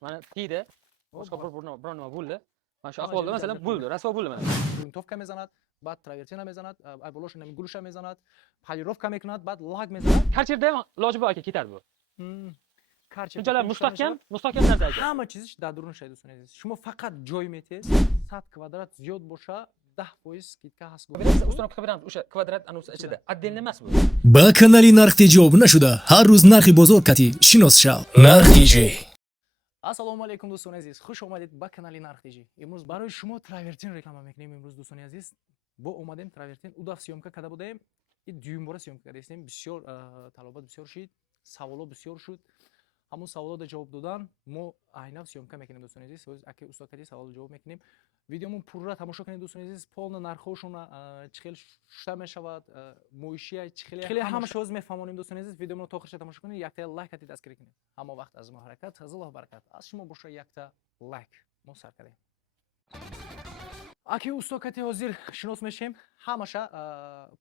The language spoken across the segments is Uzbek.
Mana tegdi. Boshqa bir nima bo'ldi. Mana shu Mana ahvolda joyda masalan jazir bo'ldi, rasvo bo'ldi mana. грунтовка мезанад, баъд траверсина мезанад, аввалош нами гулуша мезанад, полировка мекунад, баъд лак мезанад. Karcherda ham iloji bor aka, ketadi bu. Карче. Shunchalar mustahkam narsa aka. Hamma chizиш дар дуруни шаyd do'ston aziz. Шумо фақат ҷой метез, 100 kvadrat зиёд боша, 10% скидка ҳаст. Установка beramiz o'sha kvadrat anusa ichida. Отдельно emas bu. ба канали нарх теҷи обуна шуда ҳар рӯз нархи бозор кати шинос шав. нарх теҷи. Ассалому алайкум дӯстони азиз. Хуш омадед ба канали Нарх теҷи. Имрӯз барои шумо травертин реклама мекунем. Имрӯз дӯстони азиз, бо омадем травертин удав сиёмка карда будем. И дюймбора сиёмка кардем. Бисёр талабот бисёр шид, саволот бисёр шуд. ҳамон саволот ҷавоб додан мо айнав сиёмка мекунем дӯстони азиз. Ҳозир аки устод кади савол ҷавоб мекунем. Видеомон пурра тамошо конед дӯстони азиз. Полна нархошон чӣ хел шута мешавад, моишия чӣ хел ҳамаш ҳозир мефаҳмонем дӯстони азиз. Видеомон то охирша тамошо конед, якта лайк катед дастгирӣ кунед. Ҳама вақт аз мо ҳаракат, ҳазилов баракат. Аз шумо боша якта лайк. Мо сар кардем. Аки устод кати ҳозир шинос мешем. Ҳамаша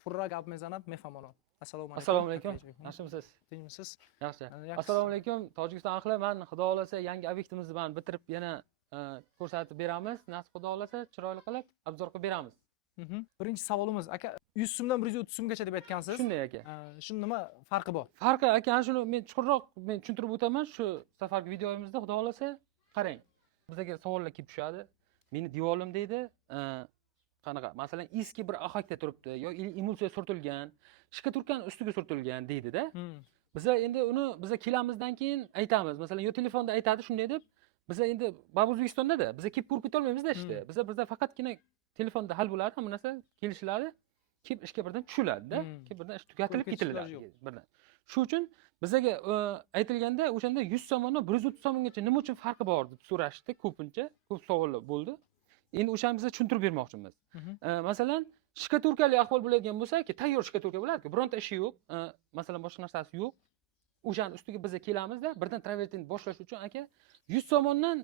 пурра гап мезанад, мефаҳмонад. Assalomu alaykum. Yaxshimisiz? Tinchmisiz? Yaxshi. Assalomu alaykum. Tojikiston ahli, men xudo xolasa yangi obyektimizni bilan bitirib yana ko'rsatib beramiz. Nasib xudo xolasa chiroyli qilib obzor qilib beramiz. Birinchi savolimiz, aka 100 so'mdan 130 so'mgacha deb aytgansiz. Shunday aka. Shuni nima farqi bor? Farqi aka, ana shuni men chuqurroq tushuntirib o'taman. Shu safargi videomizda xudo xolasa qarang. Bizga savollar kelib tushadi. Meni divolim deydi, qanaqa? Masalan, eski bir ohakda turibdi yo emulsiya surtilgan, shikaturkan ustiga surtilgan deydi-da. Biz endi uni biz kelamizdan keyin aytamiz. Masalan, yo telefonda aytadi shunday deb, biz endi Babu O'zbekistonda-da biz kelib ko'rib keta olmaymiz-da ishda. Bizda faqatgina telefonda hal bo'ladi, hamma narsa kelishiladi, kelib ishga birdan tushiladi-da. Kelib birdan ish tugatilib ketiladi birdan. Shu uchun bizga aytilganda o'shanda 100 so'mdan 130 so'mgacha nima uchun farqi bor deb so'rashdi ko'pincha. Ko'p savollar bo'ldi. Endi o'shani biz tushuntirib bermoqchimiz. Masalan, shikaturkali ahvol bo'ladigan bo'lsa-ki, tayyor shikaturka bo'ladi-ku, bironta ishi yo'q, masalan boshqa narsasi yo'q. O'shani ustiga biz kelamizda, birdan travertin boshlash uchun aka 100 so'mdan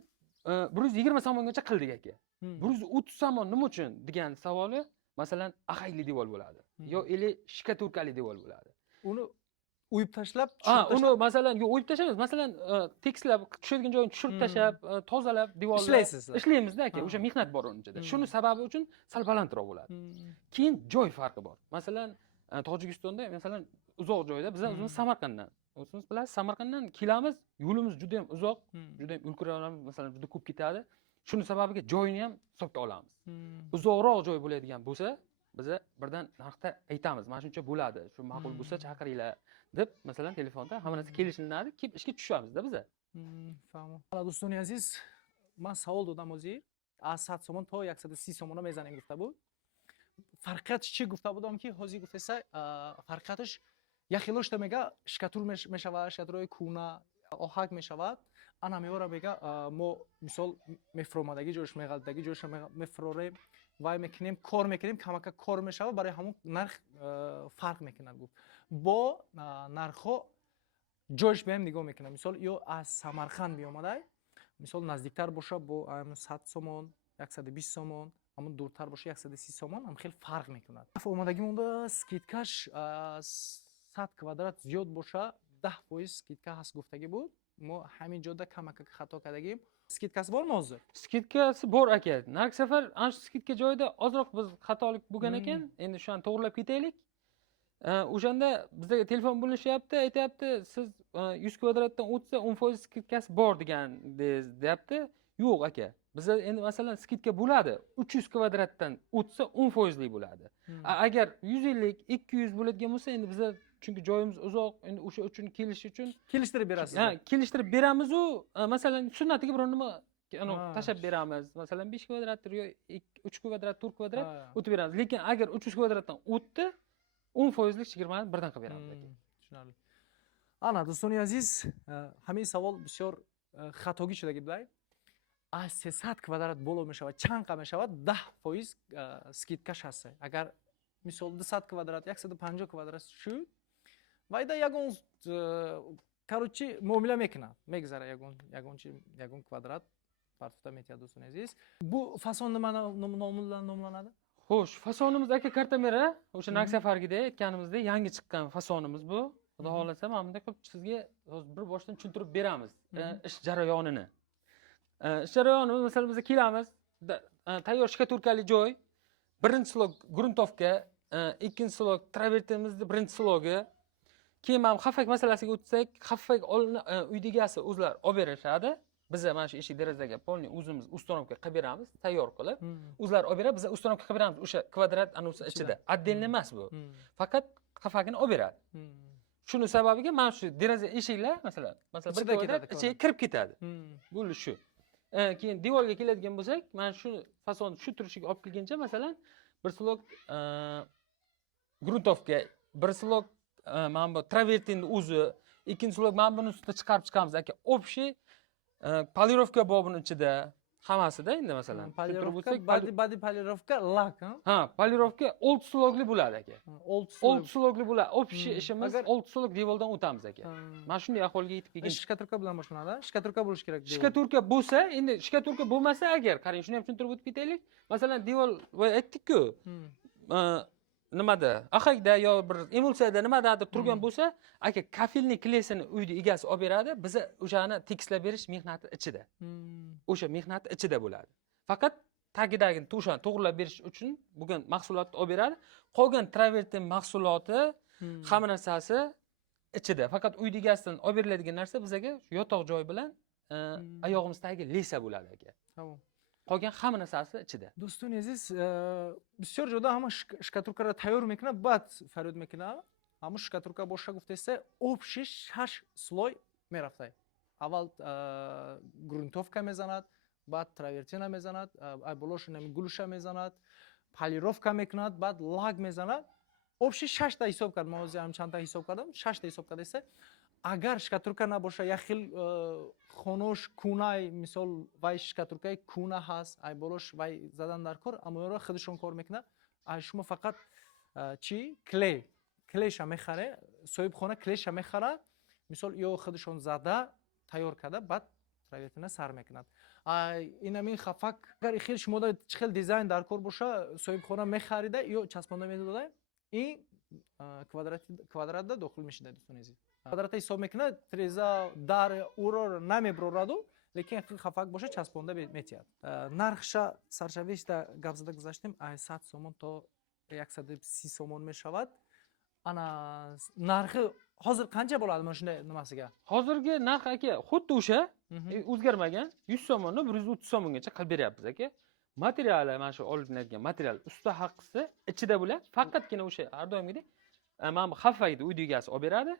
120 so'mgacha qildik aka. 130 so'm nima uchun degan savoli, masalan, ahayli devor bo'ladi yo shikaturkali devor bo'ladi. Uni uyib tashlab, uni masalan o'yib tashlaymiz. Masalan, tekislab, tushadigan joyini tushirib tashlab, tozalab, devorlar ishlaymiz-da aka. O'sha mehnat bor uni ichida. Shuni sababi uchun sal balandroq bo'ladi. Keyin joy farqi bor. Masalan, Tojikistonda, masalan, uzoq joyda biz o'zimiz Samarqanddan, o'zimiz bilasiz, Samarqanddan kelamiz, yo'limiz juda ham uzoq, juda ham ulkuramiz, masalan, juda ko'p ketadi. Shuni sababiga joyini ham hisobga olamiz. Uzoqroq joy bo'ladigan bo'lsa, biz birdan narxda aytamiz. Mana shuncha bo'ladi. Shu ma'qul bo'lsa chaqiringlar deb, masalan, telefonda hamma narsa kelishinadi, kelib ishga tushamiz-da biz. Фаҳмо. Ҳала дӯстони азиз, ман савол додам ҳозир. Аз 100 сомон то 130 сомона мезанем гуфта буд. Фарқиятш чӣ гуфта будам ки ҳозир гуфтеса, фарқиятш яхилошта мега шикатур мешавад, шикатурҳои кӯна, оҳак мешавад. Ана меора мега мо мисол мефромадаги ҷойш меғалдаги ҷойш мефрорем, вай мекунем, кор мекунем, камака кор мешавад, барои ҳамон нарх фарқ мекунад гуфт. Бо нархҳо ҷойш беҳам нигоҳ мекунам. Мисол ё аз Самарқанд биёмадай, мисол наздиктар боша бо 100 сомон, 120 сомон, аммо дуртар боша 130 сомон, ам хеле фарқ мекунад. Омадаги монда скидкаш 100 квадрат зиёд боша 10% скидка ҳаст гуфтагӣ буд. Мо ҳамин ҷода камака хато кардагим. Скидкасы борми ҳозир? Скидкасы бор aka. Narx safar ana shu skidka joyida ozroq biz xatolik bo'lgan ekan. Endi shuni to'g'rilab ketaylik. O'shanda bizga telefon bo'lishyapti, aytayapti, siz 100 kvadratdan o'tsa 10% skidkasi bor degan deyapti. Yo'q aka. Bizda endi masalan skidka bo'ladi. 300 kvadratdan o'tsa 10% lik bo'ladi. Agar 150, 200 bo'ladigan bo'lsa, endi bizda chunki joyimiz uzoq, endi o'sha uchun kelish uchun kelishtirib berasiz. Kelishtirib beramiz-u, masalan, sunnatiga biror nima tashab beramiz. Masalan, 5 kvadrat yo 3 kvadrat, 4 kvadrat o'tib beramiz. Lekin agar 300 kvadratdan o'tdi, 10% lik chegirmani birdan qilib beramiz aka. Tushunarli. Ana do'stoni aziz, ҳамин savol бисёр хатогӣ шуда гибдай. Аз 300 квадрат боло мешавад, чанқа мешавад, 10% скидкаш ҳаст. Агар мисол 200 квадрат, 150 квадрат шуд, вайда ягон короче муомила мекунад. Мегзара ягон квадрат партута метиҳад дӯстони азиз. Бу фасон нima nomlanadi? Xo'sh, fasonimiz aka kartamera, o'sha narx safargida aytganimizdek yangi chiqqan fasonimiz bu. Xudo xolasa mana bunday qilib sizga bir boshdan tushuntirib beramiz ish jarayonini. ish jarayoni masalan biz kelamiz, tayyor shkaturkali joy, birinchi slog gruntovka, ikkinchi slog travertimizni birinchi slogi. Keyin mana xafak masalasiga o'tsak, xafak uyda egasi o'zlari olib berishadi. Biz mana shu eshik derazaga polni o'zimiz uстановка qilib beramiz, tayyor qilib. O'zlari olib beradi, biz uстановка qilib beramiz o'sha kvadrat anusi ichida. Отдельно emas bu. Faqat xafagini olib beradi. Shuni sababiga mana shu deraza eshiklar masalan bir kvadrat ichiga kirib ketadi. Bo'ldi shu. Keyin devorga keladigan bo'lsak, mana shu fasonni shu turishiga olib kelguncha masalan bir slog gruntovka, bir slog mana bu travertinni o'zi, ikkinchi slog mana buni ustida chiqarib chiqamiz aka. Общий polirovka bobini ichida hammasida endi masalan Polirovka, body polirovka, lak, ha, polirovka 6 slogli bo'ladi aka. 6 slogli bo'ladi. Общий ishimiz 6 slog devordan o'tamiz aka. Mana shunday ahvolga yetib kelgan. Shkaturka bilan boshlanadi. Shkaturka bo'lish kerak. Shkaturka bo'lsa, endi shkaturka bo'lmasa agar, qarang, shuni ham tushuntirib o'tib ketaylik. Masalan, devor aytdik-ku, nimada, ahakda yo bir emulsiyada nimadadir turgan bo'lsa, aka kafilning klesini uyda egasi olib beradi, biz o'shani tekislab berish mehnati ichida. O'sha mehnat ichida bo'ladi. Faqat tagidagini o'shani to'g'rilab berish uchun bugun mahsulotni olib beradi. Qolgan travertin mahsuloti hamma narsasi ichida. Faqat uyda egasidan olib beriladigan narsa bizga yotoq joy bilan oyog'imiz tagiga lesa bo'ladi aka. Tamam. Qolgan hamma narsasi ichida. Do'stoni aziz, بسیار جدا همه شکاتورکا را تیار میکنه، بعد فرود میکنه. همه شکاتورکا باشه گفته است общий 6 слой میرفته. اول گرونتوفکا میزند، بعد تراورتینا میزند، بالاش گلوشا میزند، پالیروفکا میکند، بعد لاگ میزند. общий 6 تا حساب کرد. ما هم چند تا حساب کردم. 6 تا حساب کرده است. اگر شکاتورکا نباشه یا خیلی خونوش کونای مثال وای شکاتورکای کونه هست، ای بالاش وای زدن در کار، اما را خودشون کار میکنه. شما فقط چی کلیش میخره، صاحب خانه کلیش میخره، مثال یا خودشون زده تیار کرده، بعد تراورتینا سر میکند. این همین خفک اگر خیلی شما دا خیلی دیزاین در کار باشه، صاحب خانه میخریده یا چسبانده میداده، این کвадрат داخل میشه دوستان عزیز. کвадрат حساب میکنه، تریزا در او رو نمیبرورادو، لیکن خفک باشه چسبانده میتیاد. نرخش سرشویش در گپ زده گذاشتیم 100 سومون تا 130 سومون میشود. انا نرخ hozir qancha bo'ladi mana shunday nimasiga? Hozirgi narx aka xuddi o'sha, o'zgarmagan. 100 so'monni 130 so'mgacha qilib beryapmiz aka. Materiali mana shu olinadigan material usta haqqisi ichida bo'ladi. Faqatgina o'sha har doimgidek mana bu xafayni uyda egasi olib beradi.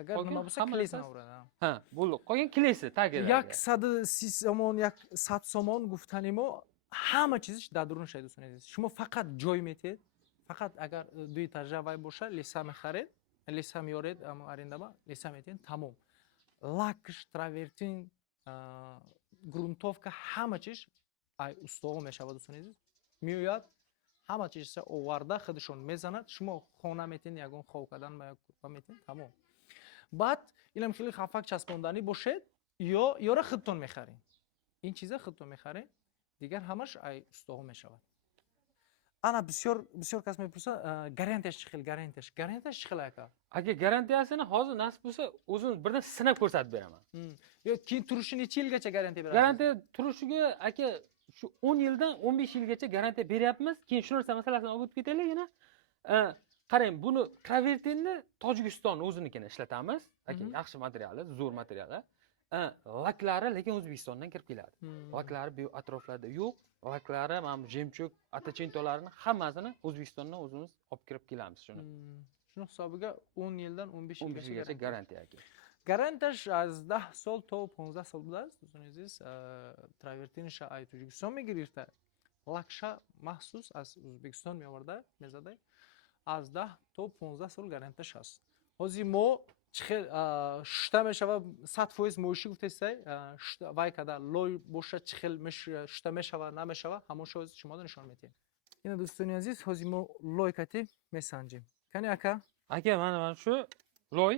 Agar nima bo'lsa klesini uradi. Ha, bo'ldi. Qolgan klesi tagida. 130 somon, 100 somon گفتنی ما همه چیزش در درون شده دوستان. شما فقط جای میتید. فقط اگر دوی ترجمه وای باشه لیسا میخرید، لیسا میارید، اما آرنده با لیسا میتین تمام. لاکش، تراورتین، گرونتوفکا همه چیز ای استوا میشود دوستان عزیز. میاد همه چیز آورده خودشون میزند. شما خانه میتین یگان خواب کردن ما میتین تمام. بعد اینم خیلی خفک چسباندنی باشه یا را خودتون میخرین. این چیزا خودتون میخرین. دیگر همش ای استوا میشود. انا بسیار کس میپرسه گارانتیش چی خیلی گارانتیش چی خیلی اکا؟ Aka garantiyasini hozir nasib bo'lsa o'zim birdan sinab ko'rsatib beraman. Yo keyin turishi necha yilgacha garantiya berasiz? Garantiya turishiga aka shu 10 yildan 15 yilgacha garantiya beryapmiz. Keyin shu narsa masalasini olib o'tib ketaylik yana. Qarang, buni Travertinni Tojikiston o'zinikini ishlatamiz. Aka yaxshi materiali, zo'r materiali. Laklari lekin O'zbekistondan kirib keladi. Laklari bu atroflarda yo'q. Laklari mana bu jemchug, atachintolarni hammasini O'zbekistondan o'zimiz olib kirib kelamiz shuni. Shuni hisobiga 10 yildan 15 yilgacha garantiya aka. Garantiyash az 10 سال تا 15 سال بوده است. دوستان عزیز تراورتینش از تاجیکستان میگرفته. لاکشا مخصوص از ازبکستان میآورده میزده. از 10 تا 15 سال گارانتیش است. حاضی ما شتا میشود 100% موشی گفته است. وای کدا لوی باشه چخل میش شتا میشود نمیشود همون شو شما نشان میدین. این دوستان عزیز حاضی ما لوی کتی میسنجیم. کنی اکا؟ Aka mana shu loy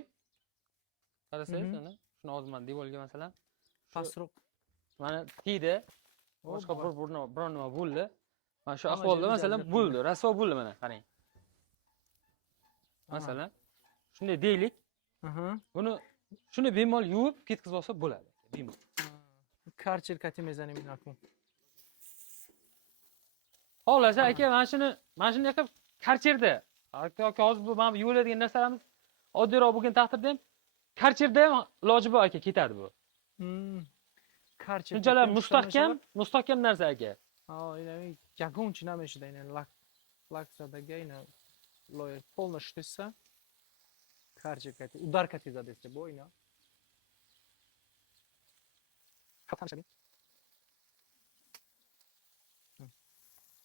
qarasangiz ana shuni hozir men devorga masalan pastroq mana tegdi. Boshqa bir nima bo'ldi. Mana shu ahvolda masalan bo'ldi, rasvo bo'ldi mana qarang. Masalan shunday deylik. Buni shuni bemalol yuvib ketkizib olsa bo'ladi. Bemalol. کار شرکتی میزنیم این اکنون. Xo'lasa aka mana shuni qilib karcherda yoki hozir bu mana bu yuviladigan narsalarimiz oddiyroq bo'lgan taqdirda ham karcherda ham iloji bor aka ketadi bu. کار Shunchalar mustahkam narsa aka. این یگون چی نمیشه این لک زدگی اینا لای полно штыса کار شرکتی удар کتی زده است با اینا. خطا شدیم.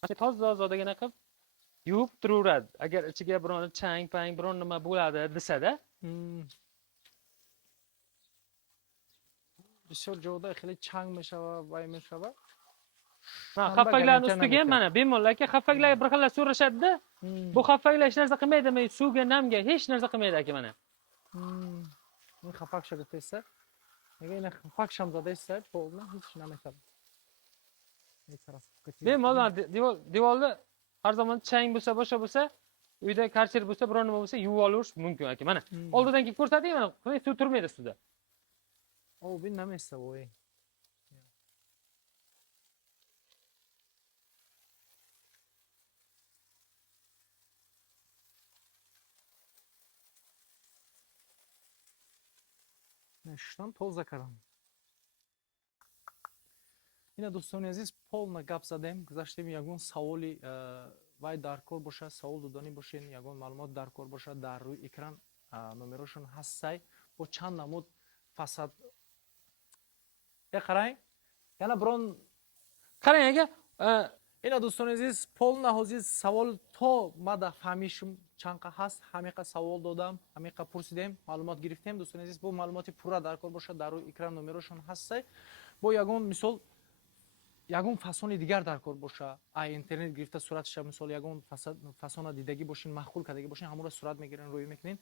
Mana toza-tozagina qilib yuvib turaveradi. Agar ichiga biron chang, pang, biron nima bo'ladi desa-da. بسیار جودا خیلی چنگ میشه و وای میشه و Xaffaklarning ustiga ham mana bemalol aka xaffaklar bir xil so'rashadi-da. Bu xaffaklar hech narsa qilmaydi, suvga, namga hech narsa qilmaydi aka mana. این خفک شده تسته میگه این خفک شم زده است полно هیچ نمیشه. Bemalol devorda har zaman chang bo'lsa, boshqa bo'lsa, uyda karcher bo'lsa, biron nima bo'lsa yuvib olish mumkin aka. Mana oldidan kelib ko'rsating, mana suv turmaydi ustida. او بین نمیسته وای. نشتم توزه کردم. اینا دوستان عزیز полно گپ زدیم. گذاشتیم یگون سوالی وای در کار باشه، سوال دادنی باشین، یگون معلومات در کار باشه، در روی اکران نمرشون هستی با چند نمود فساد. قرای یعنی برون Qarang aka, اینا دوستان عزیز полно حاضر سوال تو ماده فهمیشم چند هست همیشه سوال دادم همیشه پرسیدم معلومات گرفتیم دوستان عزیز با معلومات پورا در کار باشه در روی اکران نمرشون هستی با یگون مثال یگون فسون دیگر در کار باشه ای اینترنت گرفته صورتش مثال یگون فسون دیدگی باشین مخول کردگی باشین همون رو صورت میگیرن روی میکنین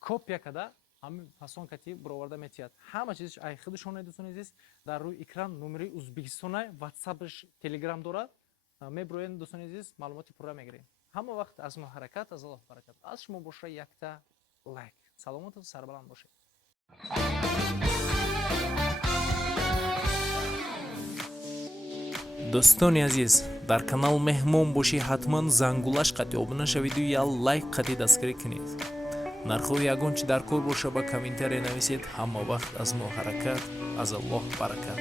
کپی کده همین فسون کتی برآورده میتیاد همه چیزش ای خودشونه دوستان عزیز در روی اکران نمره ازبکستان واتساپش تلگرام داره میبروین دوستان عزیز معلوماتی پورا میگیرین همه وقت از ما حرکت از الله برکت از شما باشه یک تا لایک سلامت و سربلند باشید دوستانی عزیز در کانال مهمون باشی حتما زنگولش قطعی обуна шавиду я лайк қати дастгирӣ кунед нархои ягон чи дар кор боша ба комментария нависед ҳама вақт аз мо ҳаракат аз аллоҳ баракат